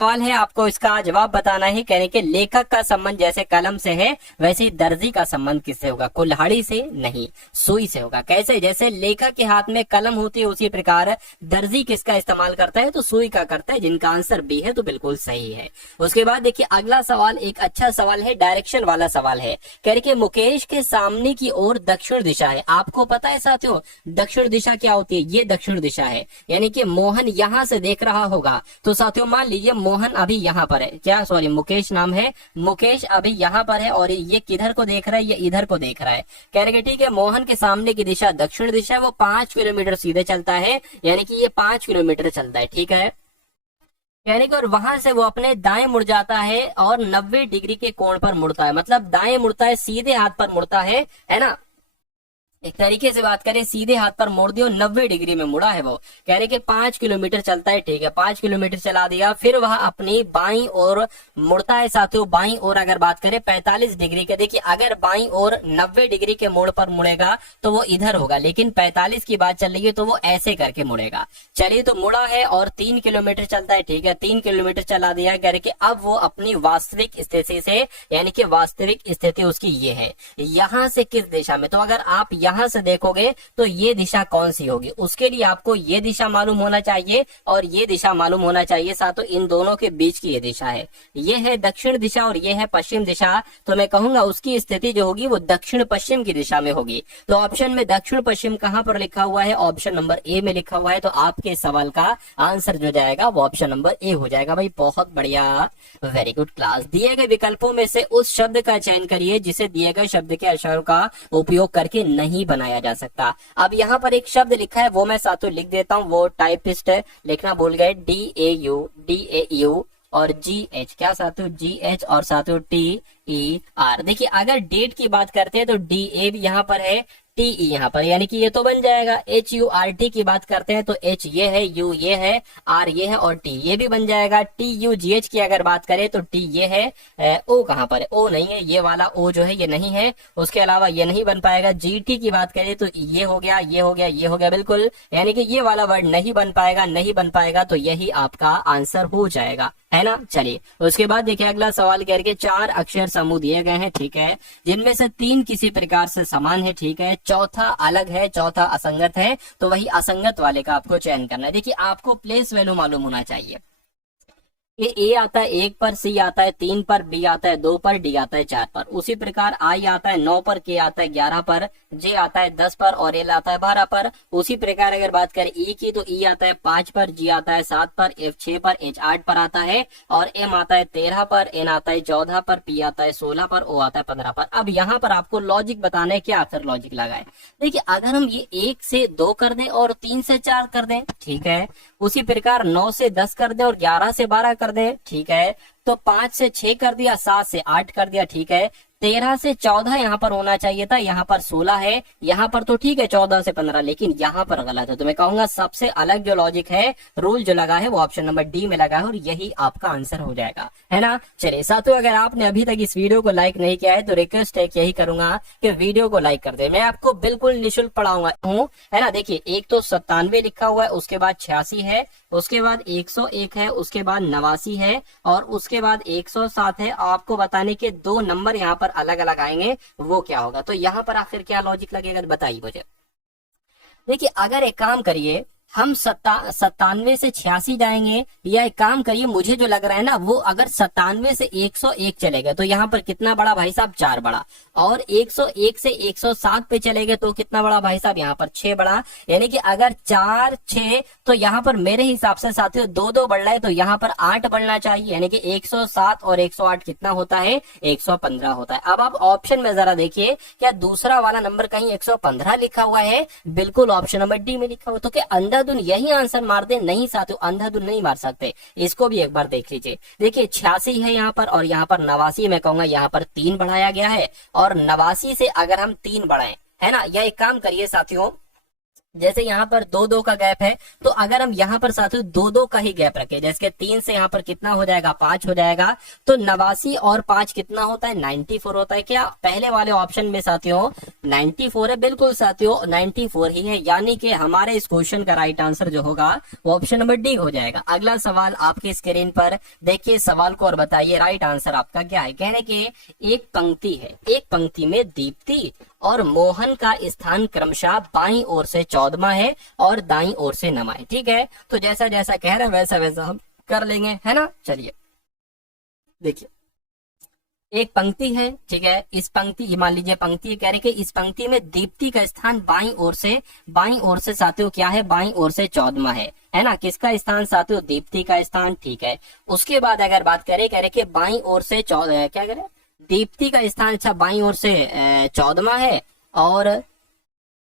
सवाल है, आपको इसका जवाब बताना है। कहने के लेखक का संबंध जैसे कलम से है वैसे ही दर्जी का संबंध किससे होगा? कुल्हाड़ी से नहीं, सुई से होगा। कैसे? जैसे लेखक के हाथ में कलम होती है उसी प्रकार दर्जी किसका इस्तेमाल करता है? तो सुई का करता है, जिनका आंसर बी है, तो बिल्कुल सही है। उसके बाद देखिए अगला सवाल एक अच्छा सवाल है, डायरेक्शन वाला सवाल है। कह रहे कि मुकेश के सामने की ओर दक्षिण दिशा है। आपको पता है साथियों दक्षिण दिशा क्या होती है? ये दक्षिण दिशा है, यानी कि मोहन यहां से देख रहा होगा। तो साथियों मान लीजिए मोहन अभी यहाँ पर है, क्या सॉरी मुकेश नाम है, मुकेश अभी यहाँ पर है और ये किधर को देख रहा है? ये इधर को देख रहा है। कह रहे ठीक है मोहन के सामने की दिशा दक्षिण दिशा है, वो 5 किलोमीटर सीधे चलता है, यानी कि ये 5 किलोमीटर चलता है, ठीक है। यानी कि और वहां से वो अपने दाएं मुड़ जाता है और 90 डिग्री के कोण पर मुड़ता है, मतलब दाएं मुड़ता है, सीधे हाथ पर मुड़ता है ना। एक तरीके से बात करें सीधे हाथ पर मोड़ दियो, 90 डिग्री में मुड़ा है वो। कह रहे कि 5 किलोमीटर चलता है, ठीक है 5 किलोमीटर चला दिया, फिर वह अपनी बाईं ओर मुड़ता है। साथियों बाईं ओर अगर बात करें 45 डिग्री के, देखिए अगर बाईं ओर 90 डिग्री के मोड़ पर मुड़ेगा तो वो इधर होगा, लेकिन 45 की बात चल रही है तो वो ऐसे करके मुड़ेगा। चलिए तो मुड़ा है और 3 किलोमीटर चलता है, ठीक है 3 किलोमीटर चला दिया। कह रहे कि अब वो अपनी वास्तविक स्थिति से, यानी कि वास्तविक स्थिति उसकी ये है, यहां से किस दिशा में? तो अगर आप यहां से देखोगे तो ये दिशा कौन सी होगी? उसके लिए आपको ये दिशा मालूम होना चाहिए और ये दिशा मालूम होना चाहिए। साथों इन दोनों के बीच की ये दिशा है, ये है दक्षिण दिशा और ये है पश्चिम दिशा। तो मैं कहूंगा उसकी स्थिति जो होगी वो दक्षिण पश्चिम की दिशा में होगी। तो ऑप्शन में दक्षिण पश्चिम कहां पर लिखा हुआ है? ऑप्शन नंबर ए में लिखा हुआ है। तो आपके सवाल का आंसर जो जाएगा वो ऑप्शन नंबर ए हो जाएगा। भाई बहुत बढ़िया, वेरी गुड क्लास। दिए गए विकल्पों में से उस शब्द का चयन करिए जिसे दिए गए शब्द के अक्षरों का उपयोग करके नहीं बनाया जा सकता। अब यहाँ पर एक शब्द लिखा है वो मैं साथों लिख देता हूँ, वो टाइपिस्ट लिखना भूल गए, DAU और GH, क्या साथों GH और साथों TER। देखिए अगर डेट की बात करते हैं तो DA भी यहाँ पर है, TE यहाँ पर, यानी कि ये तो बन जाएगा। HURT की बात करते हैं तो H ये है, U ये है, R ये है और T ये भी बन जाएगा। TUGH की अगर बात करें तो T ये है, O कहाँ पर है? O नहीं है, ये वाला O जो है ये नहीं है। उसके अलावा ये नहीं बन पाएगा। GT की बात करें तो ये हो गया, ये हो गया, ये हो गया, बिल्कुल, यानी कि ये वाला वर्ड नहीं बन पाएगा, नहीं बन पाएगा, तो यही आपका आंसर हो जाएगा, है ना। चलिए उसके बाद देखिए अगला सवाल करके 4 अक्षर समूह दिए गए हैं, ठीक है, जिनमें से 3 किसी प्रकार से समान है, ठीक है, चौथा अलग है, चौथा असंगत है। तो वही असंगत वाले का आपको चयन करना है। देखिए आपको प्लेस वैल्यू मालूम होना चाहिए। ये ए आता है 1 पर, सी आता है 3 पर, बी आता है 2 पर, डी आता है 4 पर। उसी प्रकार आई आता है 9 पर, के आता है 11 पर, जे आता है 10 पर और एल आता है 12 पर। उसी प्रकार अगर बात करें ई की तो ई आता है 5 पर, जी आता है 7 पर, एफ 6 पर, एच 8 पर आता है और एम आता है 13 पर, एन आता है 14 पर, पी आता है 16 पर, ओ आता है 15 पर। अब यहाँ पर आपको लॉजिक बताना है, क्या आखिर लॉजिक लगाए। देखिए अगर हम ये 1 से 2 कर दें और 3 से 4 कर दें, ठीक है, उसी प्रकार 9 से 10 कर दें और 11 से 12 कर दें, ठीक है, तो 5 से 6 कर दिया, 7 से 8 कर दिया, ठीक है, 13 से 14 यहाँ पर होना चाहिए था, यहाँ पर 16 है, यहाँ पर तो ठीक है 14 से 15, लेकिन यहाँ पर गलत है। तो मैं कहूंगा सबसे अलग जो लॉजिक है, रूल जो लगा है वो ऑप्शन नंबर डी में लगा है और यही आपका आंसर हो जाएगा, है ना। चलिए साथियों अगर आपने अभी तक इस वीडियो को लाइक नहीं किया है तो रिक्वेस्ट है यही करूंगा कि वीडियो को लाइक कर दे। मैं आपको बिल्कुल निःशुल्क पढ़ाऊंगा हूँ, है ना। देखिए एक तो 97 लिखा हुआ है, उसके बाद 86 है, उसके बाद 101 है, उसके बाद 89 है और उसके बाद 107 है। आपको बताने के 2 नंबर यहाँ पर अलग अलग आएंगे, वो क्या होगा। तो यहाँ पर आखिर क्या लॉजिक लगेगा बताइए मुझे। देखिए अगर एक काम करिए, हम 97 से 86 जाएंगे, या एक काम करिए मुझे जो लग रहा है ना वो अगर 97 से 101 चलेगा तो यहाँ पर कितना बड़ा भाई साहब 4 बड़ा, और 101 से 107 पे चलेगा तो कितना बड़ा भाई साहब यहाँ पर 6 बड़ा। यानी कि अगर 4 6 तो यहाँ पर मेरे हिसाब से साथियों 2 बढ़ रहा है तो यहाँ पर 8 बढ़ना चाहिए, यानी कि 107 और 108 कितना होता है 115 होता है। अब आप ऑप्शन में जरा देखिए, क्या दूसरा वाला नंबर कहीं 115 लिखा हुआ है? बिल्कुल ऑप्शन नंबर डी में लिखा हुआ। तो क्या अंधाधुन यही आंसर मार दे? नहीं साथियों, अंधाधुन नहीं मार सकते, इसको भी एक बार देख लीजिए। देखिए 86 है यहाँ पर और यहाँ पर 89, मैं कहूंगा यहाँ पर 3 बढ़ाया गया है और 89 से अगर हम 3 बढ़ाएं, है ना, या एक काम करिए साथियों, जैसे यहाँ पर दो दो का गैप है, तो अगर हम यहाँ पर साथियों दो दो का ही गैप रखें, जैसे 3 से यहाँ पर कितना हो जाएगा, 5 हो जाएगा, तो 89 और 5 कितना होता है, 94 होता है। क्या पहले वाले ऑप्शन में साथियों 94 है? बिल्कुल साथियों 94 ही है, यानी कि हमारे इस क्वेश्चन का राइट आंसर जो होगा वो ऑप्शन नंबर डी हो जाएगा। अगला सवाल आपके स्क्रीन पर देखिए सवाल को और बताइए राइट आंसर आपका क्या है। कहने के एक पंक्ति है, एक पंक्ति में दीप्ति और मोहन का स्थान क्रमशः बाईं ओर से 14वां है और दाईं ओर से 9वां है। ठीक है, तो जैसा जैसा कह रहे हैं वैसा वैसा हम कर लेंगे, है ना। चलिए देखिए, एक पंक्ति है, ठीक है, इस पंक्ति मान लीजिए पंक्ति कह रहे कि इस पंक्ति में दीप्ति का स्थान बाईं ओर से साथियों क्या है, बाईं ओर से 14वां है ना। किसका स्थान साथियों, दीप्ति का स्थान। ठीक है, उसके बाद अगर बात करें, कह रहे कि बाईं ओर से क्या करें, दीप्ति का स्थान अच्छा बाईं ओर से 14वां है और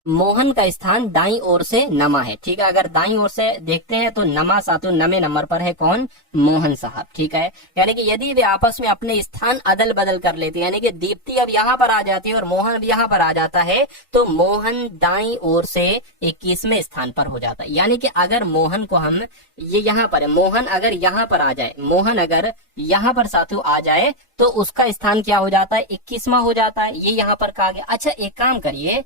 मोहन का स्थान दाईं ओर से 9वां है। ठीक है, अगर दाईं ओर से देखते हैं तो 9वां साथियों 9वें नंबर पर है कौन, मोहन साहब। ठीक है, यानी कि यदि वे आपस में अपने स्थान अदल बदल कर लेते हैं, यानी कि दीप्ति अब यहाँ पर आ जाती है और मोहन अब यहाँ पर आ जाता है, तो मोहन दाईं ओर से 21वें स्थान पर हो जाता है। यानी कि अगर मोहन को हम ये यहाँ पर है, मोहन अगर यहाँ पर आ जाए, मोहन अगर यहाँ पर साथियों आ जाए तो उसका स्थान क्या हो जाता है, 21वां हो जाता है। ये यहाँ पर कहा गया। अच्छा एक काम करिए,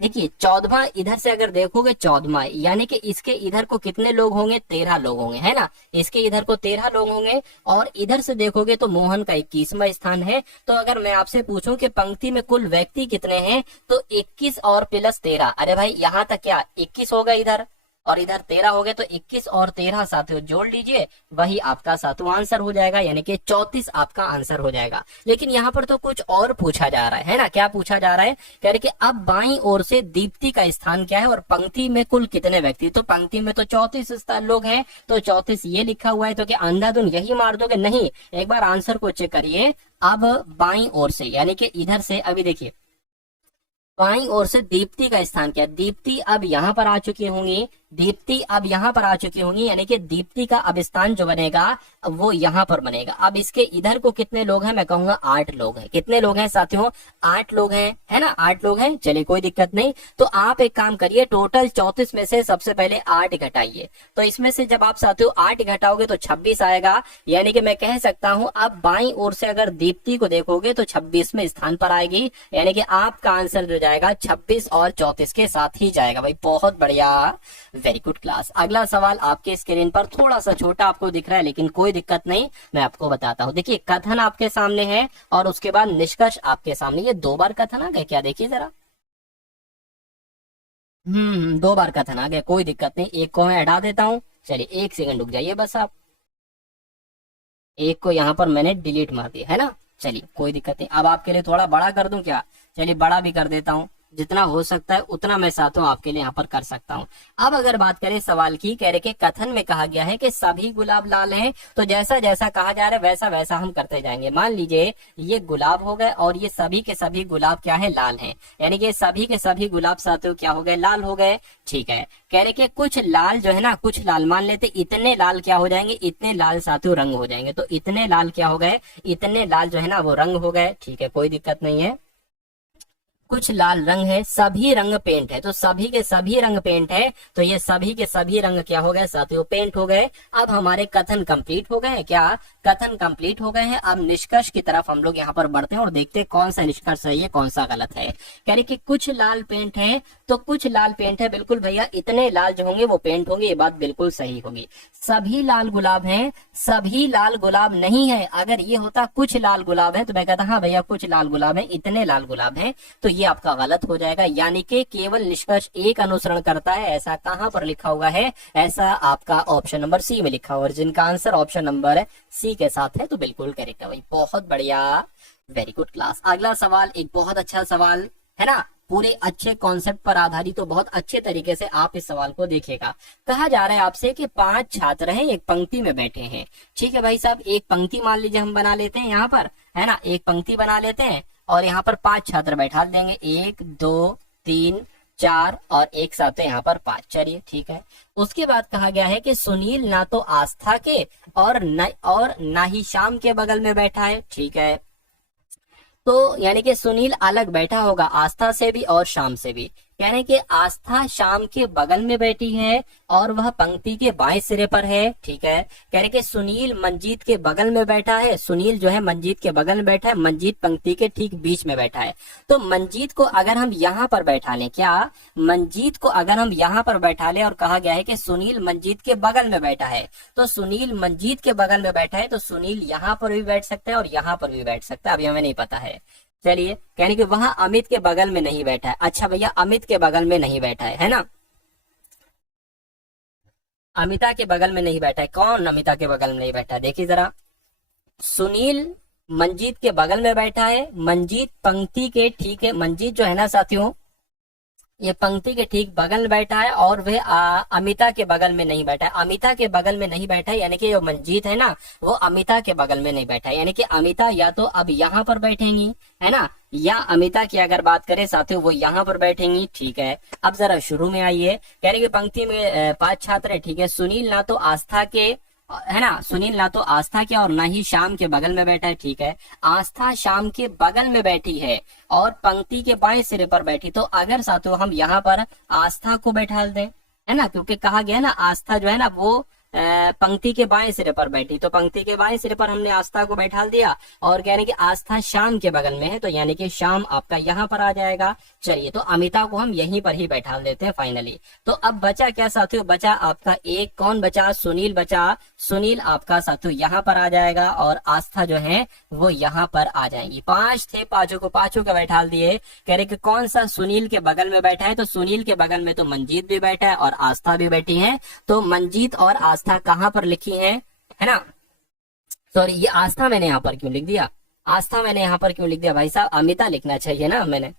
देखिए 14वां इधर से अगर देखोगे 14वां, यानी कि इसके इधर को कितने लोग होंगे, 13 लोग होंगे, है ना। इसके इधर को 13 लोग होंगे और इधर से देखोगे तो मोहन का 21वां स्थान है। तो अगर मैं आपसे पूछूं कि पंक्ति में कुल व्यक्ति कितने हैं, तो 21 और प्लस 13, अरे भाई यहाँ तक क्या 21 होगा इधर और इधर 13 हो गए, तो 21 और 13 साथियों जोड़ लीजिए, वही आपका सातवां आंसर हो जाएगा, यानी कि 34 आपका आंसर हो जाएगा। लेकिन यहाँ पर तो कुछ और पूछा जा रहा है ना। क्या पूछा जा रहा है, कह रहे कि अब बाईं ओर से दीप्ति का स्थान क्या है और पंक्ति में कुल कितने व्यक्ति, तो पंक्ति में तो 34 लोग हैं, तो 34 ये लिखा हुआ है, तो क्या अंधाधुन यही मार दोगे, नहीं। एक बार आंसर को चेक करिए। अब बाईं ओर से यानी कि इधर से, अभी देखिए बाईं ओर से दीप्ति का स्थान क्या, दीप्ति अब यहाँ पर आ चुकी होंगी, दीप्ति अब यहाँ पर आ चुकी होंगी, यानी कि दीप्ति का अब स्थान जो बनेगा वो यहाँ पर बनेगा। अब इसके इधर को कितने लोग हैं, मैं कहूंगा 8 लोग हैं। कितने लोग हैं साथियों, 8 लोग हैं, है ना, 8 लोग हैं। चलिए कोई दिक्कत नहीं। तो आप एक काम करिए, टोटल 34 में से सबसे पहले 8 घटाइए, तो इसमें से जब आप साथियों 8 घटाओगे तो 26 आएगा। यानी कि मैं कह सकता हूं अब बाईं ओर से अगर दीप्ति को देखोगे तो 26वें स्थान पर आएगी, यानी कि आपका आंसर जो जाएगा 26 और 34 के साथ ही जाएगा। भाई बहुत बढ़िया, वेरी गुड क्लास। अगला सवाल आपके स्क्रीन पर थोड़ा सा छोटा आपको दिख रहा है, लेकिन कोई दिक्कत नहीं, मैं आपको बताता हूं। देखिए कथन आपके सामने है और उसके बाद निष्कर्ष आपके सामने। ये 2 बार कथन आ गए क्या, देखिए जरा। 2 बार कथन आ गए, कोई दिक्कत नहीं। एक को मैं हटा देता हूं, चलिए 1 सेकंड रुक जाइए बस आप। एक को यहाँ पर मैंने डिलीट मार दिया, है ना। चलिए कोई दिक्कत नहीं। अब आपके लिए थोड़ा बड़ा कर दूं क्या, चलिए बड़ा भी कर देता हूं, जितना हो सकता है उतना मैं साथों आपके लिए यहाँ पर कर सकता हूँ। अब अगर बात करें सवाल की, कह रहे कि कथन में कहा गया है कि सभी गुलाब लाल हैं, तो जैसा जैसा कहा जा रहा है वैसा वैसा हम करते जाएंगे। मान लीजिए ये गुलाब हो गए और ये सभी के सभी गुलाब क्या है, लाल हैं, यानी कि सभी के सभी गुलाब साथियों क्या हो गए, लाल हो गए। ठीक है, कह रहे कि कुछ लाल जो है ना, कुछ लाल मान लेते, इतने लाल क्या हो जाएंगे, इतने लाल साथियों रंग हो जाएंगे। तो इतने लाल क्या हो गए, इतने लाल जो है ना वो रंग हो गए। ठीक है, कोई दिक्कत नहीं है। कुछ लाल रंग है, सभी रंग पेंट है, तो सभी के सभी रंग पेंट है, तो ये सभी के सभी रंग क्या हो गए साथियों, पेंट हो गए। अब हमारे कथन कंप्लीट हो गए, क्या कथन कंप्लीट हो गए हैं। अब निष्कर्ष की तरफ हम लोग यहाँ पर बढ़ते हैं और देखते हैं कौन सा निष्कर्ष सही है कौन सा गलत है। कह रहे कि कुछ लाल पेंट है, तो कुछ लाल पेंट है, बिल्कुल भैया इतने लाल जो होंगे वो पेंट होंगे, ये बात बिल्कुल सही होगी। सभी लाल गुलाब हैं, सभी लाल गुलाब नहीं है। अगर ये होता कुछ लाल गुलाब है तो मैं कहता हाँ भैया कुछ लाल गुलाब है, इतने लाल गुलाब है, तो ये आपका गलत हो जाएगा। यानी कि केवल निष्कर्ष एक अनुसरण करता है, ऐसा कहां पर लिखा हुआ है, ऐसा आपका ऑप्शन नंबर सी में लिखा हुआ है, जिनका आंसर ऑप्शन नंबर सी के साथ है, तो बिल्कुल करेक्ट है भाई, बहुत बढ़िया, वेरी गुड क्लास। अगला सवाल एक बहुत अच्छा सवाल है ना, पूरे अच्छे कॉन्सेप्ट पर आधारित, तो बहुत अच्छे तरीके से आप इस सवाल को देखिएगा। कहा जा रहा है आपसे कि 5 छात्र हैं, एक पंक्ति में बैठे हैं। ठीक है भाई साहब, एक पंक्ति मान लीजिए हम बना लेते हैं यहाँ पर, है ना, एक पंक्ति बना लेते हैं और यहाँ पर 5 छात्र बैठा देंगे, 1 2 3 4 और एक साथ यहाँ पर 5। चलिए ठीक है। उसके बाद कहा गया है कि सुनील ना तो आस्था के और ना ही शाम के बगल में बैठा है। ठीक है, तो यानी कि सुनील अलग बैठा होगा आस्था से भी और शाम से भी। कह रहे हैं कि आस्था शाम के बगल में बैठी है और वह पंक्ति के बाएं सिरे पर है। ठीक है। कह रहे हैं कि सुनील मंजीत के बगल में बैठा है। सुनील जो है मंजीत के बगल में बैठा है, मंजीत पंक्ति के ठीक बीच में बैठा है। तो मंजीत को अगर हम यहाँ पर बैठा लें, क्या मंजीत को अगर हम यहाँ पर बैठा लें और कहा गया है कि सुनील मंजीत के बगल में बैठा है, तो सुनील मंजीत के बगल में बैठा है तो सुनील यहाँ पर भी बैठ सकता है और यहाँ पर भी बैठ सकता है। अभी हमें नहीं पता है। चलिए, कहने कि वह अमित के बगल में नहीं बैठा है। अच्छा भैया, अमित के बगल में नहीं बैठा है ना, अमिता के बगल में नहीं बैठा है। कौन अमिता के बगल में नहीं बैठा है? देखिए जरा, सुनील मंजीत के बगल में बैठा है। मंजीत पंक्ति के ठीक है, मंजीत जो है ना साथियों, ये पंक्ति के ठीक बगल में बैठा है और वह अमिता के बगल में नहीं बैठा है। अमिता के बगल में नहीं बैठा है, यानी कि जो मंजीत है ना वो अमिता के बगल में नहीं बैठा है, यानी कि अमिता या तो अब यहाँ पर बैठेंगी, है ना, या अमिता की अगर बात करें साथियों वो यहाँ पर बैठेंगी। ठीक है। अब जरा शुरू में आइए, कह रहे कि पंक्ति में 5 छात्र है। ठीक है। सुनील ना तो आस्था के, है ना, सुनील ना तो आस्था के और ना ही शाम के बगल में बैठा है। ठीक है। आस्था शाम के बगल में बैठी है और पंक्ति के बाएं सिरे पर बैठी, तो अगर साथियों हम यहाँ पर आस्था को बैठा दें, है ना, क्योंकि कहा गया ना आस्था जो है ना वो पंक्ति के बाएं सिरे पर बैठी, तो पंक्ति के बाएं सिरे पर हमने आस्था को बैठा दिया और कह रहे हैं कि आस्था शाम के बगल में है, तो यानी कि शाम आपका यहाँ पर आ जाएगा। चलिए, तो अमिता को हम यहीं पर ही बैठा देते हैं फाइनली। तो अब बचा क्या साथियों? बचा आपका एक, कौन बचा? सुनील बचा। सुनील आपका साथियों यहाँ पर आ जाएगा और आस्था जो है वो यहाँ पर आ जाएंगी। 5 थे, पांचों को पांचों का बैठा दिए। कह रहे कि कौन सा सुनील के बगल में बैठा है? तो सुनील के बगल में तो मंजीत भी बैठा है और आस्था भी बैठी है, तो मंजीत और आस्था कहां पर लिखी है ना, सॉरी ये आस्था मैंने यहाँ पर क्यों लिख दिया? आस्था मैंने यहाँ पर क्यों लिख दिया भाई साहब? अमिता लिखना चाहिए ना, मैंने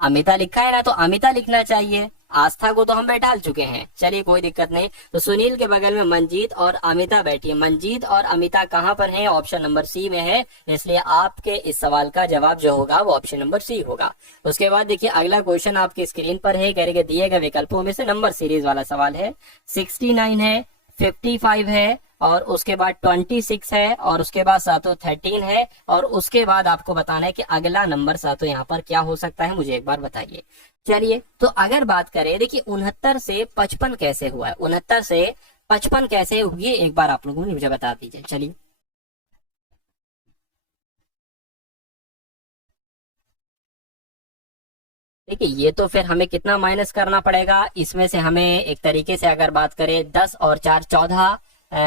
अमिता लिखा है ना, तो अमिता लिखना चाहिए। आस्था को तो हम बैठा चुके हैं। चलिए कोई दिक्कत नहीं। तो सुनील के बगल में मंजीत और अमिता बैठी है। मंजीत और अमिता कहाँ पर हैं? ऑप्शन नंबर सी में है, इसलिए आपके इस सवाल का जवाब जो होगा वो ऑप्शन नंबर सी होगा। उसके बाद देखिए अगला क्वेश्चन आपकी स्क्रीन पर है, कह रहे दिए गए विकल्पों में से नंबर सीरीज वाला सवाल है। 69 है, 55 है और उसके बाद 26 है और उसके बाद सातों 13 है और उसके बाद आपको बताना है कि अगला नंबर सातों यहाँ पर क्या हो सकता है, मुझे एक बार बताइए। चलिए, तो अगर बात करें, देखिए 69 से 55 कैसे हुआ है, 69 से 55 कैसे हुई एक बार आप लोगों ने मुझे बता दीजिए। चलिए, देखिए ये तो फिर हमें कितना माइनस करना पड़ेगा, इसमें से हमें एक तरीके से अगर बात करें 10 और 4 14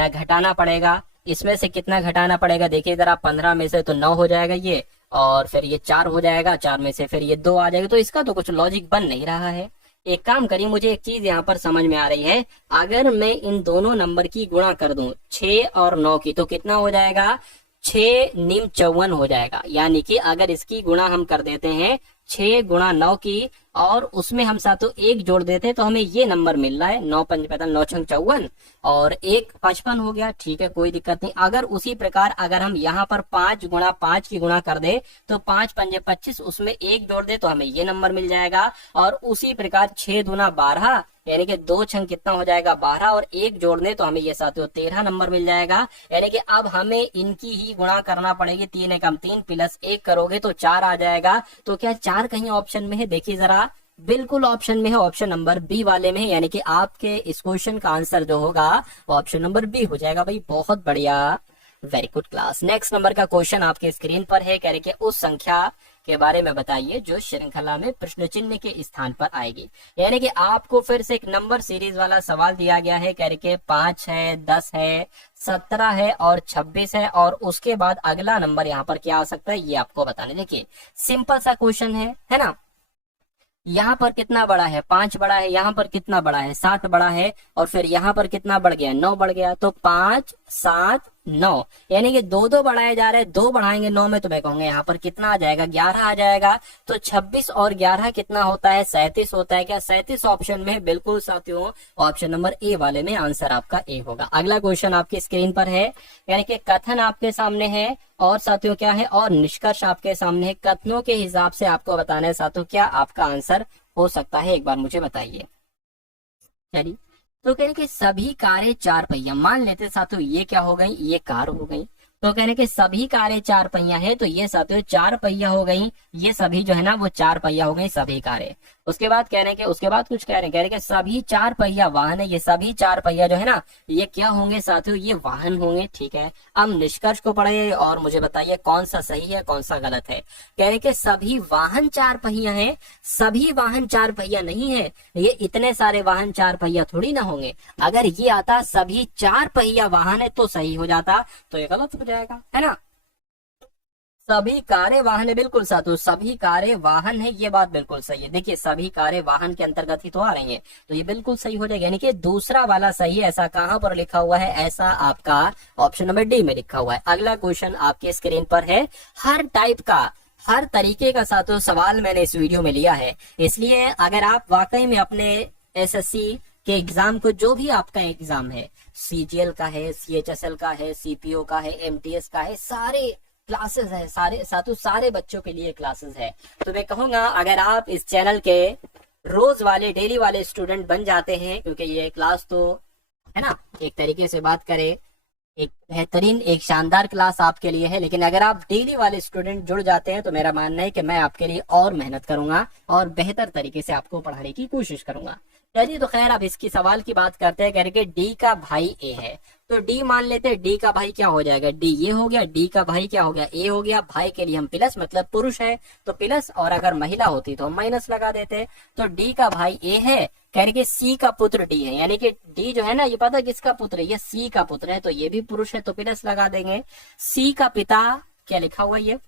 घटाना पड़ेगा। इसमें से कितना घटाना पड़ेगा? देखिए जरा, 15 में से तो 9 हो जाएगा ये, और फिर ये 4 हो जाएगा, 4 में से फिर ये 2 आ जाएगा, तो इसका तो कुछ लॉजिक बन नहीं रहा है। एक काम करिए, मुझे एक चीज यहाँ पर समझ में आ रही है, अगर मैं इन दोनों नंबर की गुणा कर दूं 6 और 9 की, तो कितना हो जाएगा? 6 निम 54 हो जाएगा। यानी कि अगर इसकी गुणा हम कर देते हैं 6 गुणा 9 की और उसमें हम साथों 1 जोड़ देते हैं, तो हमें ये नंबर मिल रहा है 9 5 45 9 6 54 और 1 55 हो गया। ठीक है, कोई दिक्कत नहीं। अगर उसी प्रकार अगर हम यहाँ पर 5 गुणा 5 की गुणा कर दे तो 5 5 25, उसमें 1 जोड़ दे तो हमें ये नंबर मिल जाएगा। और उसी प्रकार 6 दूना 12, यानी कि 2 छंग कितना हो जाएगा? 12 और 1 जोड़ने तो हमें ये साथियों 13 नंबर मिल जाएगा। यानी कि अब हमें इनकी ही गुणा करना पड़ेगी, 3 एकम 3 प्लस 1 करोगे तो 4 आ जाएगा। तो क्या 4 कहीं ऑप्शन में है? देखिए जरा, बिल्कुल ऑप्शन में है, ऑप्शन नंबर बी वाले में है। यानी कि आपके इस क्वेश्चन का आंसर जो होगा वो ऑप्शन नंबर बी हो जाएगा। भाई बहुत बढ़िया, very good class. Next number का क्वेश्चन आपके स्क्रीन पर है, कह रहे कि उस संख्या के बारे में बताइए जो श्रृंखला में प्रश्न चिन्ह के स्थान पर आएगी। यानी कि आपको फिर से एक नंबर सीरीज वाला सवाल दिया गया है, कह रहे कि 5 है, 10 है, 17 है और 26 है और उसके बाद अगला नंबर यहाँ पर क्या आ सकता है ये आपको बताने। देखिए सिंपल सा क्वेश्चन है ना। यहाँ पर कितना बड़ा है? 5 बड़ा है। यहाँ पर कितना बड़ा है? 7 बड़ा है। और फिर यहाँ पर कितना बढ़ गया? 9 बढ़ गया। तो 5 7 9, यानी कि 2 बढ़ाए जा रहे हैं, 2 बढ़ाएंगे 9 में तो मैं कहूंगा यहाँ पर कितना आ जाएगा? 11 आ जाएगा। तो 26 और 11 कितना होता है? 37 होता है। क्या 37 ऑप्शन में? बिल्कुल साथियों, ऑप्शन नंबर ए वाले में आंसर आपका ए होगा। अगला क्वेश्चन आपकी स्क्रीन पर है, यानी कि कथन आपके सामने है और साथियों क्या है, और निष्कर्ष आपके सामने है। कथनों के हिसाब से आपको बताना है साथियों क्या आपका आंसर हो सकता है, एक बार मुझे बताइए। चलिए, तो कह रहे कि सभी कारें 4 पहिया, मान लेते साथियों ये क्या हो गई? ये कार हो गई। तो कहने के सभी कारें चार पहिया है, तो ये साथियों चार पहिया हो गई, ये सभी जो है ना वो चार पहिया हो गई सभी कारें। उसके बाद कहने के उसके बाद कुछ कह रहे हैं कि सभी चार पहिया वाहन है, ये सभी चार पहिया जो है ना ये क्या होंगे साथियों, ये वाहन होंगे। ठीक है, अब निष्कर्ष को पढ़िए और मुझे बताइए कौन सा सही है कौन सा गलत है। कह रहे कि सभी वाहन चार पहिया है, सभी वाहन चार पहिया नहीं है, ये इतने सारे वाहन चार पहिया थोड़ी ना होंगे। अगर ये आता सभी चार पहिया वाहन है तो सही हो जाता, तो ये गलत हो जाएगा, है ना। सभी कारें वाहन है, बिल्कुल साथियों सभी कारें वाहन है, ये बात बिल्कुल सही है। देखिए सभी कारें वाहन के अंतर्गत ही तो आ रही हैं, तो ये बिल्कुल सही हो जाएगा, यानी कि दूसरा वाला सही है। ऐसा कहां पर लिखा हुआ है, ऐसा आपका ऑप्शन नंबर डी में लिखा हुआ है। अगला क्वेश्चन आपके स्क्रीन पर है, हर टाइप का हर तरीके का साथियों सवाल मैंने इस वीडियो में लिया है, इसलिए अगर आप वाकई में अपने एसएससी के एग्जाम को, जो भी आपका एग्जाम है, सीजीएल का है, सीएचएसएल का है, सीपीओ का है, एमटीएस का है, सारे क्लासेस है, सारे साथियों सारे बच्चों के लिए क्लासेस है। तो मैं कहूंगा अगर आप इस चैनल के रोज वाले डेली वाले स्टूडेंट बन जाते हैं, क्योंकि ये क्लास तो है ना एक तरीके से बात करें एक बेहतरीन एक शानदार क्लास आपके लिए है, लेकिन अगर आप डेली वाले स्टूडेंट जुड़ जाते हैं तो मेरा मानना है कि मैं आपके लिए और मेहनत करूंगा और बेहतर तरीके से आपको पढ़ाने की कोशिश करूंगा। चलिए तो खैर अब इसकी सवाल की बात करते हैं, करके डी का भाई ए है, तो डी मान लेते हैं, डी का भाई क्या हो जाएगा, डी ये हो गया, डी का भाई क्या हो गया, ए हो गया। भाई के लिए हम प्लस मतलब पुरुष है तो प्लस, और अगर महिला होती तो हम माइनस लगा देते। तो डी का भाई ए है, कहने के सी का पुत्र डी है, यानी कि डी जो है ना ये पता किसका पुत्र है, ये सी का पुत्र है, तो ये भी पुरुष है तो प्लस लगा देंगे। सी का पिता क्या लिखा हुआ है ये,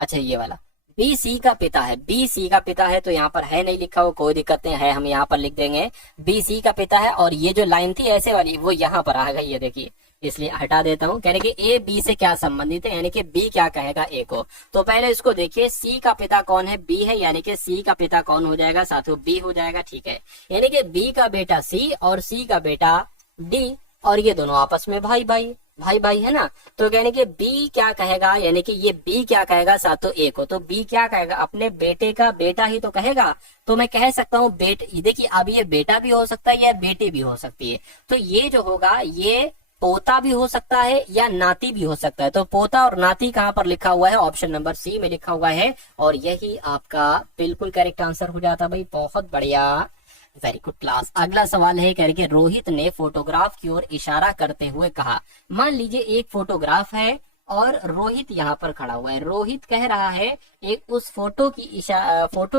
अच्छा ये वाला बी सी का पिता है, बी सी का पिता है, तो यहाँ पर है नहीं लिखा हुआ, कोई दिक्कत नहीं है, हम यहाँ पर लिख देंगे बी सी का पिता है। और ये जो लाइन थी ऐसे वाली वो यहाँ पर आ गई, ये देखिए, इसलिए हटा देता हूँ। कहने कि ए बी से क्या संबंधित है, यानी कि बी क्या कहेगा ए को। तो पहले इसको देखिए, सी का पिता कौन है, बी है, यानी कि सी का पिता कौन हो जाएगा साथियों, बी हो जाएगा। ठीक है, यानी कि बी का बेटा सी और सी का बेटा डी, और ये दोनों आपस में भाई भाई भाई भाई है ना। तो कहने कि बी क्या कहेगा, यानी कि ये बी क्या कहेगा साथियों ए को, तो बी क्या कहेगा, अपने बेटे का बेटा ही तो कहेगा। तो मैं कह सकता हूँ बेटे, देखिए अब ये बेटा भी हो सकता है या बेटी भी हो सकती है, तो ये जो होगा ये पोता भी हो सकता है या नाती भी हो सकता है। तो पोता और नाती कहाँ पर लिखा हुआ है, ऑप्शन नंबर सी में लिखा हुआ है, और यही आपका बिल्कुल करेक्ट आंसर हो जाता भाई, बहुत बढ़िया, वेरी गुड क्लास। अगला सवाल है करके रोहित ने फोटोग्राफ की ओर इशारा करते हुए कहा, मान लीजिए एक फोटोग्राफ है और रोहित यहाँ पर खड़ा हुआ है, रोहित कह रहा है एक उस फोटो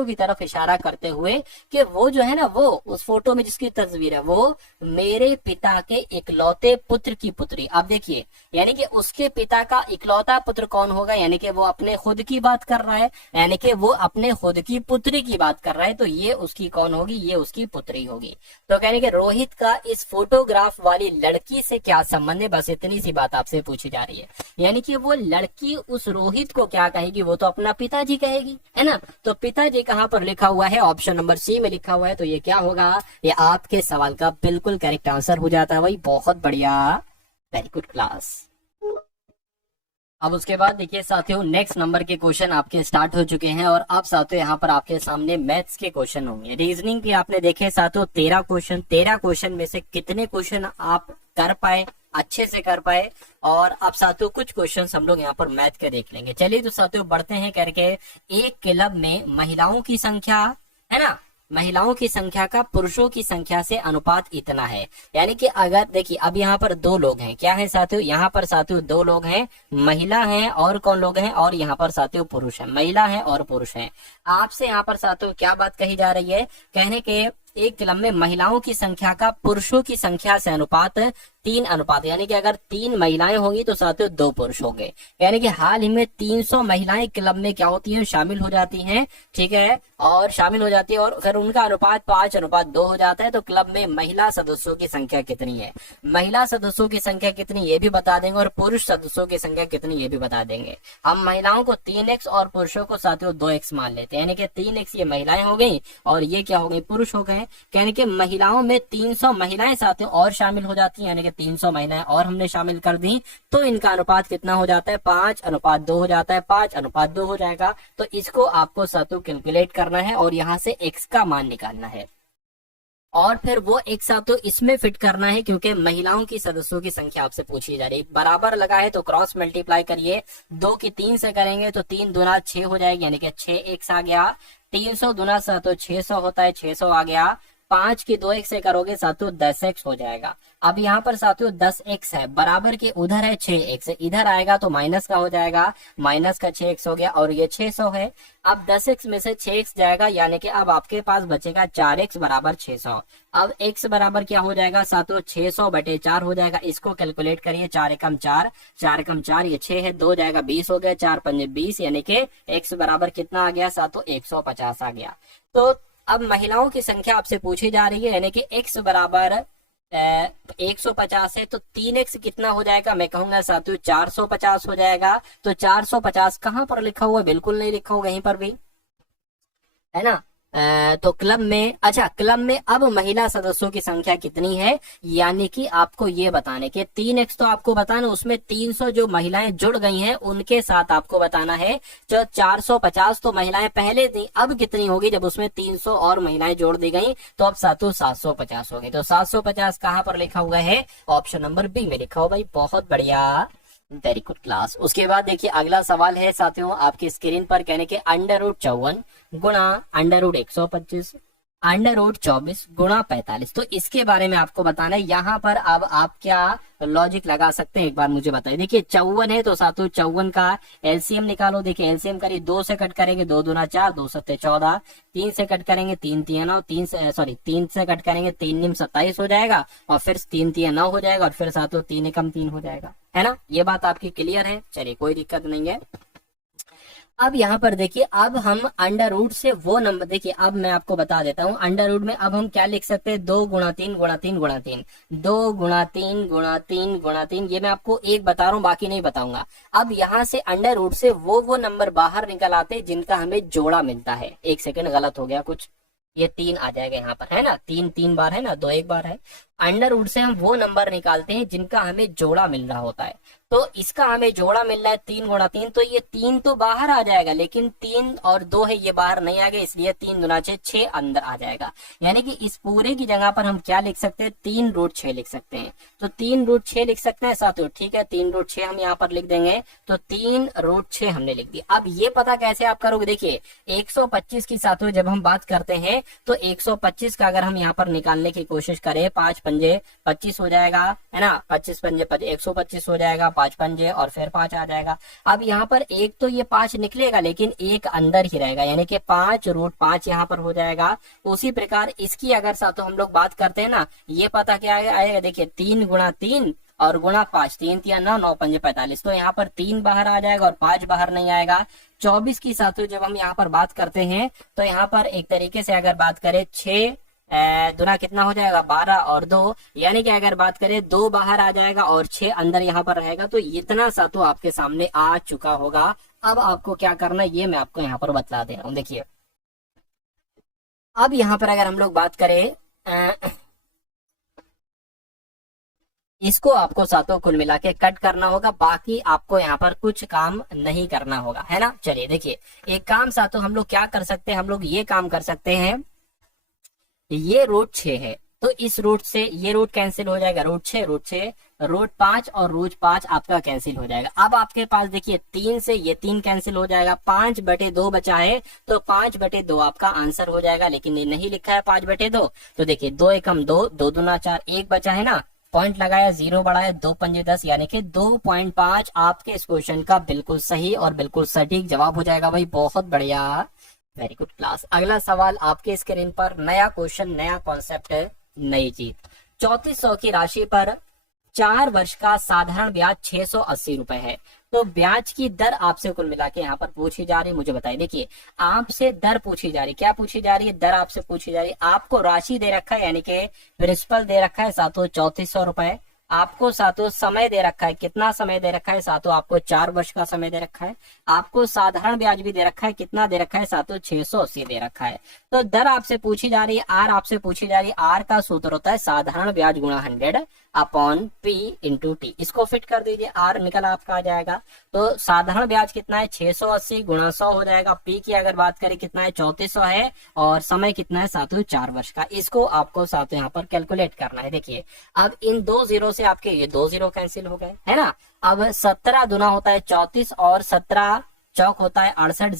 की तरफ इशारा करते हुए कि वो जो है ना वो उस फोटो में जिसकी तस्वीर है वो मेरे पिता के इकलौते पुत्र की पुत्री। अब देखिए यानी कि उसके पिता का इकलौता पुत्र कौन होगा, यानी कि वो अपने खुद की बात कर रहा है, यानी कि वो अपने खुद की पुत्री की बात कर रहा है, तो ये उसकी कौन होगी, ये उसकी पुत्री होगी। तो कहने के रोहित का इस फोटोग्राफ वाली लड़की से क्या संबंध है, बस इतनी सी बात आपसे पूछी जा रही है। यानी कि वो लड़की उस रोहित को क्या कहेगी, वो तो अपना पिताजी कहेगी, है ना। तो पिताजी कहाँ पर लिखा हुआ है, ऑप्शन नंबर सी में लिखा हुआ है, तो ये क्या होगा, ये आपके सवाल का बिल्कुल करेक्ट आंसर हो जाता है भाई, बहुत बढ़िया, वेरी गुड क्लास। अब उसके बाद देखिए साथियों नेक्स्ट नंबर के क्वेश्चन आपके स्टार्ट हो चुके हैं, और अब साथियों यहाँ पर आपके सामने मैथ्स के क्वेश्चन होंगे। रीजनिंग भी आपने देखे साथियों 13 क्वेश्चन, 13 क्वेश्चन में से कितने क्वेश्चन आप कर पाए, अच्छे से कर पाए, और अब साथियों कुछ क्वेश्चन हम लोग यहाँ पर मैथ के देख लेंगे। चलिए तो साथियों बढ़ते हैं करके, एक क्लब में महिलाओं की संख्या है ना, महिलाओं की संख्या का पुरुषों की संख्या से अनुपात इतना है। यानी कि अगर देखिए अब यहाँ पर दो लोग हैं, क्या है साथियों, यहाँ पर साथियों दो लोग हैं, महिला हैं और कौन लोग हैं, और यहाँ पर साथियों पुरुष है, महिला है और पुरुष है। आपसे यहाँ पर साथियों क्या बात कही जा रही है, कहने के एक क्लब में महिलाओं की संख्या का पुरुषों की संख्या से अनुपात 3 अनुपात, यानी कि अगर 3 महिलाएं होंगी तो साथियों 2 पुरुष होंगे। यानी कि हाल ही में 300 महिलाएं क्लब में क्या होती हैं, शामिल हो जाती हैं, ठीक है, और शामिल हो जाती है, और अगर उनका अनुपात 5:2 हो जाता है तो क्लब में महिला सदस्यों की संख्या कितनी है, महिला सदस्यों की संख्या कितनी ये भी बता देंगे, और पुरुष सदस्यों की संख्या कितनी ये भी बता देंगे। हम महिलाओं को 3x और पुरुषों को साथियों 2x मान लेते हैं, यानी कि 3x ये महिलाएं हो गई और ये क्या हो गई, पुरुष हो गए। कहने के महिलाओं में 300 महिलाएं साथियों और शामिल हो जाती हैं, यानी कि 300 महिलाएं और हमने शामिल कर दी, तो इनका अनुपात कितना हो जाता है, 5:2 हो जाता है, 5:2 हो जाएगा। तो इसको आपको साथियों कैलकुलेट करना है और यहाँ से x का मान निकालना है। और फिर वो एक साथ तो इसमें फिट करना है क्योंकि महिलाओं की सदस्यों की संख्या आपसे पूछी जा रही है। बराबर लगा है तो क्रॉस मल्टीप्लाई करिए, 2 की 3 से करेंगे तो 3 दूना 6 हो जाएगी, यानी कि 6 एक्स आ गया। 300 दूना तो 600 होता है, 600 आ गया। 5 की 2 एक्स से करोगे साथियों 10 एक्स हो जाएगा। अब यहाँ पर साथियों 10 एक्स है, बराबर के उधर है 6 एक्स, इधर आएगा तो माइनस का हो जाएगा, माइनस का 6 एक्स हो गया और ये 600 है। अब 10 एक्स में से 6 एक्स जाएगा, यानी कि अब आपके पास बचेगा 4 एक्स बराबर 600। अब एक्स बराबर क्या हो जाएगा साथियों 600 बटे 4 हो जाएगा। इसको कैलकुलेट करिए, 4 एकम 4, 4 एकम 4, ये 6 है, 2 जाएगा 20 हो गया, 4 पंजे 20, यानी कि एक्स बराबर कितना आ गया साथियों 150 आ गया। तो अब महिलाओं की संख्या आपसे पूछी जा रही है, यानी कि एक्स बराबर 150 है, तो 3x कितना हो जाएगा, मैं कहूंगा साथियों 450 हो जाएगा। तो 450 कहां पर लिखा हुआ है, बिल्कुल नहीं लिखा हुआ कहीं पर भी, है ना। तो क्लब में, अच्छा क्लब में अब महिला सदस्यों की संख्या कितनी है, यानी कि आपको ये बताने के 3x तो आपको बताना, उसमें 300 जो महिलाएं जुड़ गई हैं उनके साथ आपको बताना है। जो 450 तो महिलाएं पहले थी, अब कितनी होगी जब उसमें 300 और महिलाएं जोड़ दी गई, तो अब साथियों 750 होगी। तो 750 कहां पर लिखा हुआ है, ऑप्शन नंबर बी में लिखा हुआ। भाई बहुत बढ़िया, वेरी गुड क्लास। उसके बाद देखिए अगला सवाल है साथियों आपकी स्क्रीन पर, कहने के √54 गुणा √125 √24 गुणा 45। तो इसके बारे में आपको बताना है। यहाँ पर अब आप क्या लॉजिक लगा सकते हैं, एक बार मुझे बताइए। देखिए 54 है तो साथियों 54 का एलसीएम निकालो। देखिए एलसीएम करिए, 2 से कट करेंगे 2 दूना 4, 2 सत्ते 14, 3 से कट करेंगे 3 तिया 9, 3 से कट करेंगे 3 निम 27 हो जाएगा, और फिर 3 तिया 9 हो जाएगा, और फिर साथियों 3 एकम 3 हो जाएगा, है ना। ये बात आपकी क्लियर है, चलिए कोई दिक्कत नहीं है। अब यहाँ पर देखिए, अब हम अंडर रूट से वो नंबर, देखिए अब मैं आपको बता देता हूँ अंडर रूट में अब हम क्या लिख सकते हैं, 2 गुणा 3 गुणा 3 गुणा 3, 2 गुणा 3 गुणा 3 गुणा 3, ये मैं आपको एक बता रहा हूँ बाकी नहीं बताऊंगा। अब यहाँ से अंडर रूट से वो नंबर बाहर निकल आते हैं जिनका हमें जोड़ा मिलता है। एक सेकंड, गलत हो गया कुछ, ये 3 आ जाएगा यहाँ पर, है ना, 3 बार है ना, 2 एक बार है। अंडर रूट से हम वो नंबर निकालते हैं जिनका हमें जोड़ा मिल रहा होता है। तो इसका हमें जोड़ा मिल रहा है 3 गुणा 3, तो ये 3 तो बाहर आ जाएगा, लेकिन 3 और 2 है ये बाहर नहीं आ गया, इसलिए 3 दूना 6 अंदर आ जाएगा। यानी कि इस पूरे की जगह पर हम क्या लिख सकते हैं, 3√6 लिख सकते हैं। तो 3√6 लिख सकते हैं साथियों, ठीक है, 3√6 हम यहाँ पर लिख देंगे। तो 3√6 हमने लिख दिया। अब ये पता कैसे आप करोगे, देखिए 125 की साथियों जब हम बात करते हैं तो 125 का अगर हम यहाँ पर निकालने की कोशिश करें, 5 पंजे 25 हो जाएगा, है ना, 25 पंजे 125 हो जाएगा, 5 पंजे और फिर 5 आ जाएगा। अब यहाँ पर एक तो ये 5 निकलेगा, लेकिन एक अंदर ही रहेगा, यानी कि 5√5 यहाँ पर हो जाएगा। उसी प्रकार इसकी अगर साथियों हम लोग बात करते हैं ना, ये पता क्या आएगा, देखिए 3 गुणा 3 और गुणा 5, 3 तिया 9, 9 पंजे 45, तो यहाँ पर 3 बाहर आ जाएगा और 5 बाहर नहीं आएगा। 24 की साथियों जब हम यहाँ पर बात करते हैं तो यहाँ पर एक तरीके से अगर बात करें 6 दुना कितना हो जाएगा, 12 और 2, यानी कि अगर बात करें 2 बाहर आ जाएगा और 6 अंदर यहाँ पर रहेगा। तो इतना साथियों आपके सामने आ चुका होगा। अब आपको क्या करना है ये मैं आपको यहाँ पर बतला दे रहा हूँ। देखिए अब यहाँ पर अगर हम लोग बात करें, इसको आपको सातों कुल मिला के कट करना होगा, बाकी आपको यहाँ पर कुछ काम नहीं करना होगा, है ना। चलिए देखिए एक काम सातों हम लोग क्या कर सकते हैं, हम लोग ये काम कर सकते हैं, ये √6 है तो इस रूट से ये रूट कैंसिल हो जाएगा, √6 √5 और √5 आपका कैंसिल हो जाएगा। अब आपके पास देखिए 3 से ये 3 कैंसिल हो जाएगा, 5/2 बचा है, तो 5/2 आपका आंसर हो जाएगा, लेकिन ये नहीं लिखा है 5/2। तो देखिए 2 एकम 2, 2 दूना 4, 1 बचा है ना, पॉइंट लगाया, 0 बढ़ाया, 2 पंजे 10, यानी कि 2.5 आपके इस क्वेश्चन का बिल्कुल सही और बिल्कुल सटीक जवाब हो जाएगा। भाई बहुत बढ़िया, वेरी गुड क्लास। अगला सवाल आपके स्क्रीन पर, नया क्वेश्चन, नया कॉन्सेप्ट है, नई चीज। 3400 की राशि पर 4 वर्ष का साधारण ब्याज 680 रुपए है, तो ब्याज की दर आपसे कुल मिला के यहाँ पर पूछी जा रही है। मुझे बताइए, देखिए आपसे दर पूछी जा रही, क्या पूछी जा रही है, दर आपसे पूछी जा रही है। आपको राशि दे रखा है, यानी कि प्रिंसिपल दे रखा है सातों 3400 रुपए। आपको सातों समय दे रखा है, कितना समय दे रखा है सातों, आपको 4 वर्ष का समय दे रखा है। आपको साधारण ब्याज भी दे रखा है, कितना दे रखा है सातों, 680 दे रखा है। तो दर आपसे पूछी जा रही है, आर आपसे पूछी जा रही है। आर का सूत्र होता है साधारण ब्याज गुणा 100 अपॉन पी इंटू टी। इसको फिट कर दीजिए, आर निकल आपका आ जाएगा। तो साधारण ब्याज कितना है, 680 गुणा 100 हो जाएगा। पी की अगर बात करें कितना है, 3400 है, और समय कितना है सातों, 4 वर्ष का। इसको आपको सातों यहाँ पर कैलकुलेट करना है। देखिए अब इन 2 जीरो से आपके ये 2 जीरो कैंसिल हो गए, है ना। अब 17 दुना होता है 34 और 17 चौक होता है 68,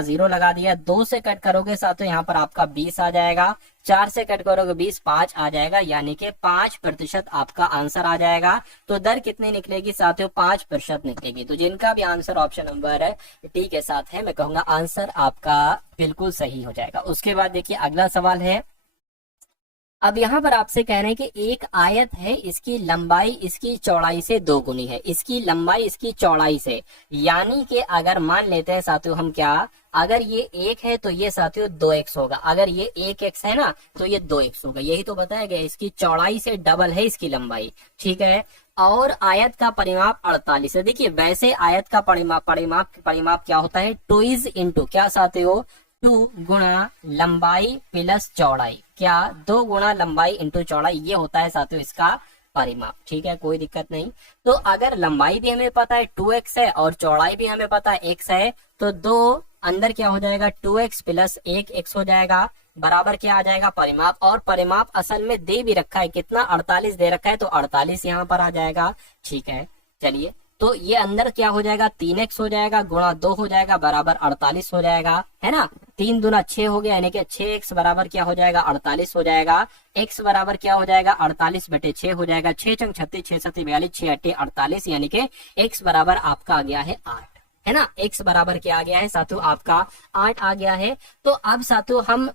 जीरो लगा दिया। 2 से कट करोगे साथों यहाँ पर आपका 20 आ जाएगा। 4 से कट करोगे 20, 5 आ जाएगा, यानी कि 5% आपका आंसर आ जाएगा। तो दर कितनी निकलेगी साथियों, 5% निकलेगी। तो जिनका भी आंसर ऑप्शन नंबर है टी के साथ है, मैं कहूंगा आंसर आपका बिल्कुल सही हो जाएगा। उसके बाद देखिए अगला सवाल है। अब यहाँ पर आपसे कह रहे हैं कि एक आयत है, इसकी लंबाई इसकी चौड़ाई से 2 गुनी है, इसकी लंबाई इसकी चौड़ाई से, यानी कि अगर मान लेते हैं साथियों हम क्या, अगर ये 1 है तो ये साथियों 2x होगा, अगर ये 1x है ना तो ये 2x होगा। यही तो बताया गया, इसकी चौड़ाई से डबल है इसकी लंबाई, ठीक है। और आयत का परिमाप 48 है। देखिए वैसे आयत का परिमाप क्या होता है, 2 इज इंटू क्या साथियों, 2 गुणा लंबाई प्लस चौड़ाई, क्या 2 गुणा लंबाई इंटू चौड़ाई, ये होता है साथियों इसका परिमाप, ठीक है, कोई दिक्कत नहीं। तो अगर लंबाई भी हमें पता है 2x है और चौड़ाई भी हमें पता है x है, तो 2 अंदर क्या हो जाएगा, 2x प्लस 1x हो जाएगा, बराबर क्या आ जाएगा, परिमाप। और परिमाप असल में दे भी रखा है कितना, 48 दे रखा है, तो 48 यहाँ पर आ जाएगा, ठीक है। चलिए तो ये अंदर क्या हो जाएगा, 3x हो जाएगा, गुणा 2 हो जाएगा, बराबर 48 हो जाएगा, है ना। 3 दूना 6 हो गया, यानी कि 6x बराबर क्या हो जाएगा, 48 हो जाएगा। x बराबर क्या हो जाएगा, 48/6 हो जाएगा। 6 चंग 36, 6 7 42, 6 8 48, यानी कि x बराबर आपका आ गया है 8, है ना। x बराबर क्या आ गया है साथियों, आपका 8 आ गया है। तो अब साथियों हम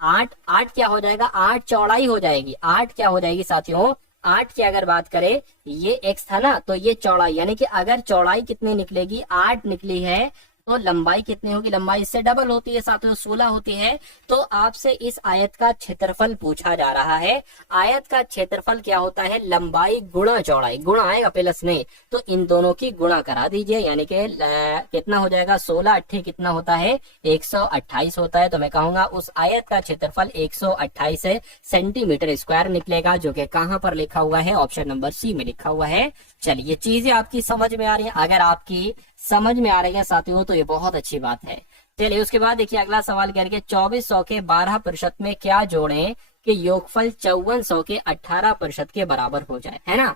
8 क्या हो जाएगा, 8 चौड़ाई हो जाएगी, 8 क्या हो जाएगी साथियों, 8 की अगर बात करें, ये x था ना, तो ये चौड़ाई, यानी कि अगर चौड़ाई कितनी निकलेगी, 8 निकली है, तो लंबाई कितनी होगी, लंबाई इससे डबल होती है साथियों, 16 होती है। तो आपसे इस आयत का क्षेत्रफल पूछा जा रहा है। आयत का क्षेत्रफल क्या होता है, लंबाई गुणा चौड़ाई, गुणा आएगा प्लस नहीं, तो इन दोनों की गुणा करा दीजिए, यानी कि कितना हो जाएगा, 16 8 कितना होता है, 128 होता है। तो मैं कहूंगा उस आयत का क्षेत्रफल 128 सेंटीमीटर स्क्वायर निकलेगा, जो कि कहाँ पर लिखा हुआ है, ऑप्शन नंबर सी में लिखा हुआ है। चलिए चीजें आपकी समझ में आ रही है, अगर आपकी समझ में आ रही है साथियों तो ये बहुत अच्छी बात है। चलिए उसके बाद देखिए अगला सवाल करके, 2400 के 12% में क्या जोड़ें कि योगफल 5400 के 18% के बराबर हो जाए, है ना।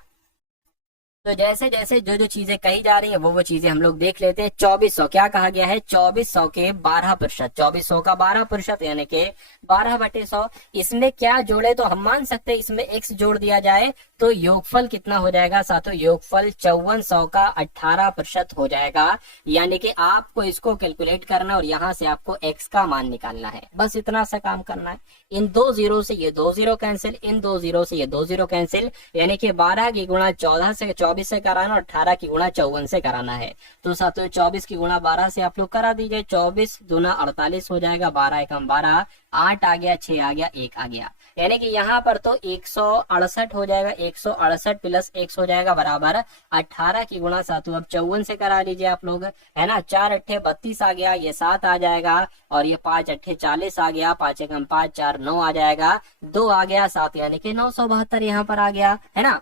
तो जैसे जैसे जो चीजें कही जा रही है वो चीजें हम लोग देख लेते हैं। 2400 क्या कहा गया है, 2400 के 12%, 2400 का 12% यानी कि 12/100। इसमें क्या जोड़े, तो हम मान सकते हैं इसमें x जोड़ दिया जाए तो योगफल कितना हो जाएगा साथियों, योगफल 5400 का 18% हो जाएगा। यानी कि आपको इसको कैलकुलेट करना और यहाँ से आपको x का मान निकालना है, बस इतना सा काम करना है। इन 2 जीरो से ये 2 जीरो कैंसिल, इन 2 जीरो से ये 2 जीरो कैंसिल, यानी कि 12 की गुणा 24 से कराना और 18 की गुणा 54 से कराना है। तो साथियों 24 की गुणा 12 से आप लोग करा दीजिए, 24 दूना 48 हो जाएगा, 12 एकम 12, 8 आ गया, 6 आ गया, 1 आ गया, यानी कि यहाँ पर तो 168 हो जाएगा, 168 प्लस x हो जाएगा बराबर 18 की गुणा साथियों अब 54 से करा लीजिए आप लोग, है ना। 4 अट्ठे 32 आ गया, ये 7 आ जाएगा, और ये 5 अट्ठे 40 आ गया, 5 एकम 5, 4 9 आ जाएगा, 2 आ गया 7, यानी कि 972 यहाँ पर आ गया, है ना।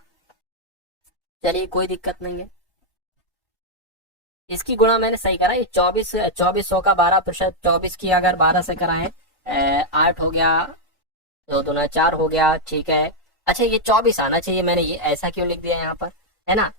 चलिए कोई दिक्कत नहीं है, इसकी गुणा मैंने सही करा। ये 2400 का 12%, 24 की अगर 12 से कराएं 8 हो गया, 2 दूना 4 हो गया, ठीक है। अच्छा ये 24 आना चाहिए, मैंने ये ऐसा क्यों लिख दिया यहाँ पर, है ना।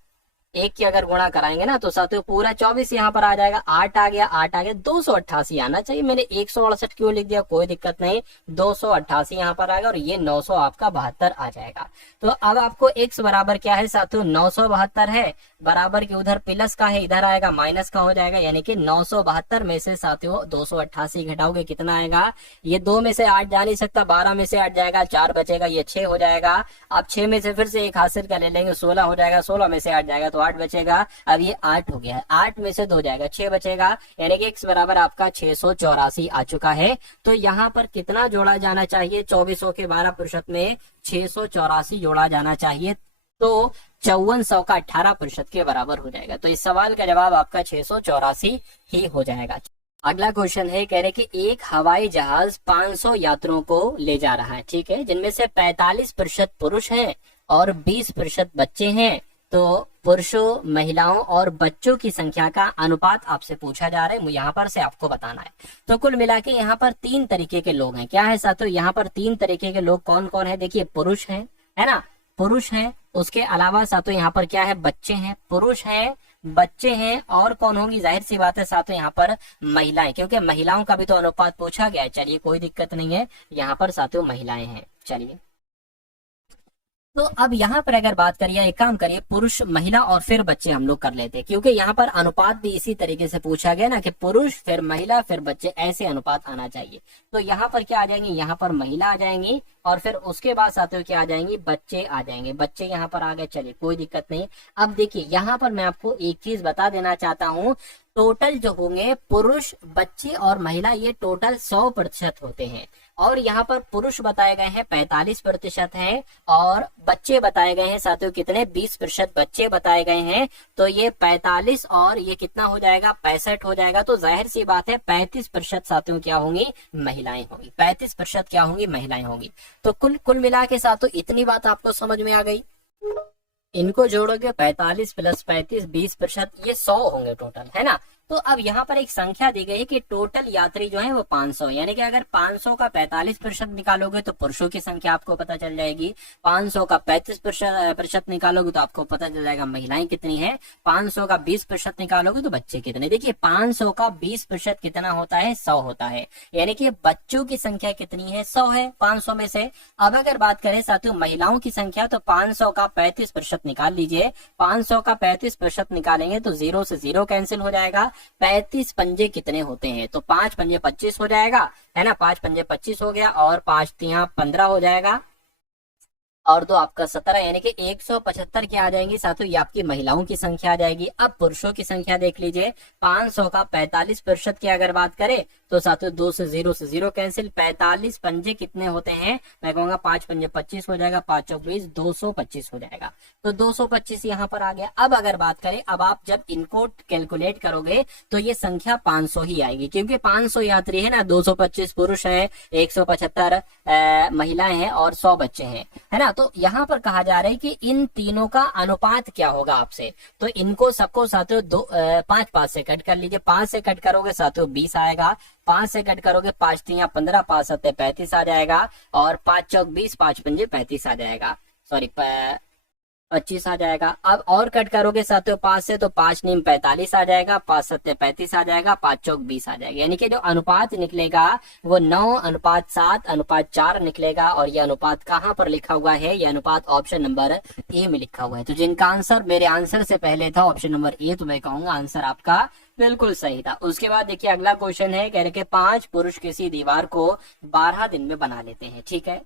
1 की अगर गुणा कराएंगे ना तो साथियों पूरा 24 यहाँ पर आ जाएगा, 8 आ गया, 8 आ गया, 288 आना चाहिए, मैंने 168 क्यों लिख दिया, कोई दिक्कत नहीं, 288 यहाँ पर आएगा, और ये 900 आपका 72 आ जाएगा। तो अब आपको x बराबर क्या है साथियों, 972 है, बराबर के उधर प्लस का है, इधर आएगा माइनस का हो जाएगा, यानी कि 972 में से साथियों 288 घटाओगे कितना आएगा, ये 2 में से 8 जा नहीं सकता, 12 में से 8 जाएगा, 4 बचेगा, ये 6 हो जाएगा। अब 6 में से फिर से एक हासिल का ले लेंगे, 16 हो जाएगा, 16 में से 8 जाएगा तो 8 बचेगा। अब ये 8 हो गया है, 8 में से 2 जाएगा, 6 बचेगा, यानी कि x बराबर आपका 684 आ चुका है। तो यहाँ पर कितना जोड़ा जाना चाहिए, 2400 के 12% में 684 जोड़ा जाना चाहिए, तो 5400 का 18% के बराबर हो जाएगा। तो इस सवाल का जवाब आपका 684 ही हो जाएगा। अगला क्वेश्चन है, कह रहे कि एक हवाई जहाज 500 यात्रियों को ले जा रहा है, ठीक है, जिनमें से 45% पुरुष हैं और 20% बच्चे हैं। तो पुरुषों, महिलाओं और बच्चों की संख्या का अनुपात आपसे पूछा जा रहा है, यहाँ पर से आपको बताना है। तो कुल मिला के यहाँ पर 3 तरीके के लोग हैं। क्या है साथियों, यहाँ पर 3 तरीके के लोग कौन कौन है? देखिए, पुरुष हैं, है ना, पुरुष हैं, उसके अलावा साथियों यहाँ पर क्या है, बच्चे हैं, पुरुष हैं, बच्चे हैं, और कौन होंगी? जाहिर सी बात है साथियों यहाँ पर महिलाएं, क्योंकि महिलाओं का भी तो अनुपात पूछा गया है। चलिए कोई दिक्कत नहीं है, यहाँ पर साथियों महिलाएं हैं। चलिए, तो अब यहाँ पर अगर बात करिए, एक काम करिए, पुरुष, महिला और फिर बच्चे हम लोग कर लेते हैं, क्योंकि यहाँ पर अनुपात भी इसी तरीके से पूछा गया ना कि पुरुष फिर महिला फिर बच्चे, ऐसे अनुपात आना चाहिए। तो यहाँ पर क्या आ जाएंगे, यहाँ पर महिला आ जाएंगी और फिर उसके बाद साथियों क्या आ जाएंगी, बच्चे आ जाएंगे। बच्चे यहाँ पर आ गए, चलिए कोई दिक्कत नहीं। अब देखिए यहाँ पर मैं आपको एक चीज बता देना चाहता हूँ, टोटल जो होंगे पुरुष, बच्चे और महिला, ये टोटल 100% होते हैं। और यहाँ पर पुरुष बताए गए हैं 45% हैं और बच्चे बताए गए हैं साथियों कितने, 20% बच्चे बताए गए हैं। तो ये 45 और ये कितना हो जाएगा, 65 हो जाएगा। तो जाहिर सी बात है 35% साथियों क्या होंगी, महिलाएं होंगी। 35% क्या होंगी, महिलाएं होंगी। तो कुल मिला के साथियों इतनी बात आपको समझ में आ गई। इनको जोड़ोगे 45 + 35 20%, ये 100 होंगे टोटल, है ना। तो अब यहाँ पर एक संख्या दी गई है कि टोटल यात्री जो है वो 500, यानी कि अगर 500 का 45% निकालोगे तो पुरुषों की संख्या आपको पता चल जाएगी, 500 का 35% निकालोगे तो आपको पता चल जाएगा महिलाएं कितनी है, 500 का 20% निकालोगे तो बच्चे कितने। देखिए 500 का 20% कितना होता है, 100 होता है, यानी कि बच्चों की संख्या कितनी है, 100 है 500 में से। अब अगर बात करें साथियों महिलाओं की संख्या, तो 500 का 35% निकाल लीजिए, 500 का 35% निकालेंगे तो 0 से 0 कैंसिल हो जाएगा। 35 पंजे कितने होते हैं, तो 5 पंजे 25 हो जाएगा, है ना, 5 पंजे 25 हो गया और 5 तिया 15 हो जाएगा और तो आपका 17, यानी कि 175 क्या आ जाएंगी साथियों, ये आपकी महिलाओं की संख्या आ जाएगी। अब पुरुषों की संख्या देख लीजिए, 500 का 45% की अगर बात करें तो साथियों 2 से 0 कैंसिल, 45 पंजे कितने होते हैं, मैं कहूंगा 5 पंजे 25 हो जाएगा, 5 चौक 20, 225 हो जाएगा। तो 225 यहाँ पर आ गया। अब अगर बात करें, अब आप जब इनको कैलकुलेट करोगे तो ये संख्या 500 ही आएगी, क्योंकि 500 यात्री है ना, 225 पुरुष है, 175 महिलाएं हैं और 100 बच्चे हैं, है ना। तो यहाँ पर कहा जा रहा है कि इन तीनों का अनुपात क्या होगा आपसे, तो इनको सबको साथियों 5 से कट कर लीजिए, 5 से कट करोगे साथियों 20 आएगा, 5 से कट करोगे 5 तिया 15, 5 सत्ते 35 आ जाएगा और 5 चौक 20, 5 पंजे 35 आ जाएगा, सॉरी 25 आ जाएगा। अब और कट करोगे साथियों 5 से, तो 5 नीम 45 आ जाएगा, 5 सत्ते 35 आ जाएगा, 5 चौक 20 आ जाएगा, यानी कि जो अनुपात निकलेगा वो 9:7:4 निकलेगा। और ये अनुपात कहाँ पर लिखा हुआ है, ये अनुपात ऑप्शन नंबर ए में लिखा हुआ है। तो जिनका आंसर मेरे आंसर से पहले था ऑप्शन नंबर ए, तो मैं कहूंगा आंसर आपका बिल्कुल सही था। उसके बाद देखिए अगला क्वेश्चन है, कह रहे कि 5 पुरुष किसी दीवार को 12 दिन में बना लेते हैं, ठीक है।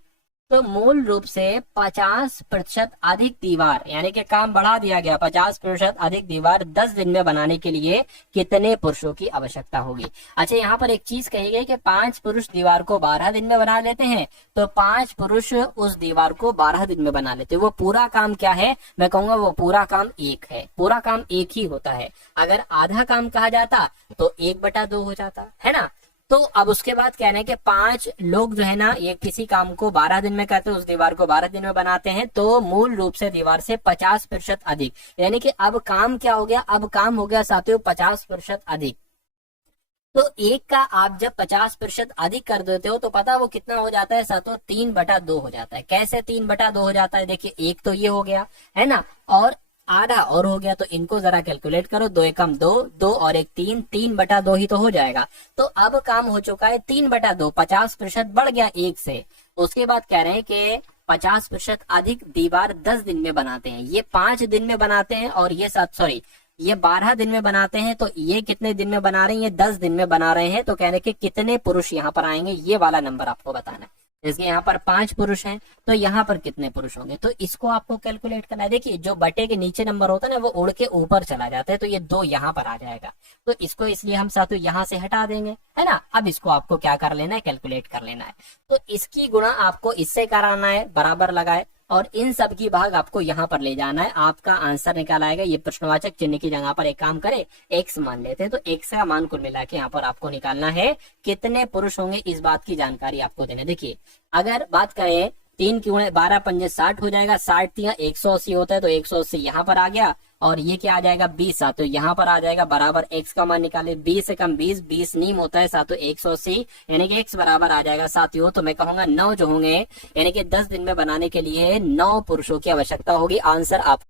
तो मूल रूप से 50% अधिक दीवार, यानी कि काम बढ़ा दिया गया, 50% अधिक दीवार 10 दिन में बनाने के लिए कितने पुरुषों की आवश्यकता होगी। अच्छा, यहाँ पर एक चीज कही गई कि 5 पुरुष दीवार को 12 दिन में बना लेते हैं, तो 5 पुरुष उस दीवार को 12 दिन में बना लेते हैं। वो पूरा काम क्या है, मैं कहूंगा वो पूरा काम एक है, पूरा काम एक ही होता है। अगर आधा काम कहा जाता तो 1/2 हो जाता, है ना। तो अब उसके बाद कहना है कि 5 लोग जो है ना, ये किसी काम को 12 दिन में करते हैं, उस दीवार को 12 दिन में बनाते हैं, तो मूल रूप से दीवार से 50% अधिक, यानी कि अब काम क्या हो गया, अब काम हो गया साथियों 50% अधिक। तो एक का आप जब 50% अधिक कर देते हो तो पता वो कितना हो जाता है साथियों, 3/2 हो जाता है। कैसे 3/2 हो जाता है, देखिए एक तो ये हो गया, है ना, और आधा और हो गया, तो इनको जरा कैलकुलेट करो, 2 एकम 2, 2 और 1 3, 3/2 ही तो हो जाएगा। तो अब काम हो चुका है 3/2, 50% बढ़ गया 1 से। उसके बाद कह रहे हैं कि 50% अधिक दीवार 10 दिन में बनाते हैं, ये 5 दिन में बनाते हैं और ये ये 12 दिन में बनाते हैं, तो ये कितने दिन में बना रहे हैं, ये 10 दिन में बना रहे हैं। तो कह रहे हैं कि कितने पुरुष यहाँ पर आएंगे, ये वाला नंबर आपको बताना है। जैसे यहाँ पर 5 पुरुष हैं, तो यहाँ पर कितने पुरुष होंगे, तो इसको आपको कैलकुलेट करना है। देखिए जो बटे के नीचे नंबर होता है ना, वो उड़ के ऊपर चला जाता है, तो ये 2 यहाँ पर आ जाएगा, तो इसको इसलिए हम साथियों यहाँ से हटा देंगे, है ना। अब इसको आपको क्या कर लेना है, कैलकुलेट कर लेना है। तो इसकी गुणा आपको इससे कराना है, बराबर लगाए, और इन सब की भाग आपको यहाँ पर ले जाना है, आपका आंसर निकाल आएगा। ये प्रश्नवाचक चिन्ह की जगह पर एक काम करे, एक्स मान लेते हैं, तो एक्स का मान कुल मिला के यहाँ पर आपको निकालना है। कितने पुरुष होंगे इस बात की जानकारी आपको देना। देखिए अगर बात करें 3 × 12 पंजे 60 हो जाएगा, 60 3 180 होता है, तो 180 यहाँ पर आ गया, और ये क्या आ जाएगा 20 तो यहाँ पर आ जाएगा बराबर एक्स का मान निकाले, 20 से कम 20, 20 नीम होता है 7 180, यानी कि एक्स बराबर आ जाएगा साथियों। तो मैं कहूंगा 9 जो होंगे, यानी कि 10 दिन में बनाने के लिए 9 पुरुषों की आवश्यकता होगी। आंसर आप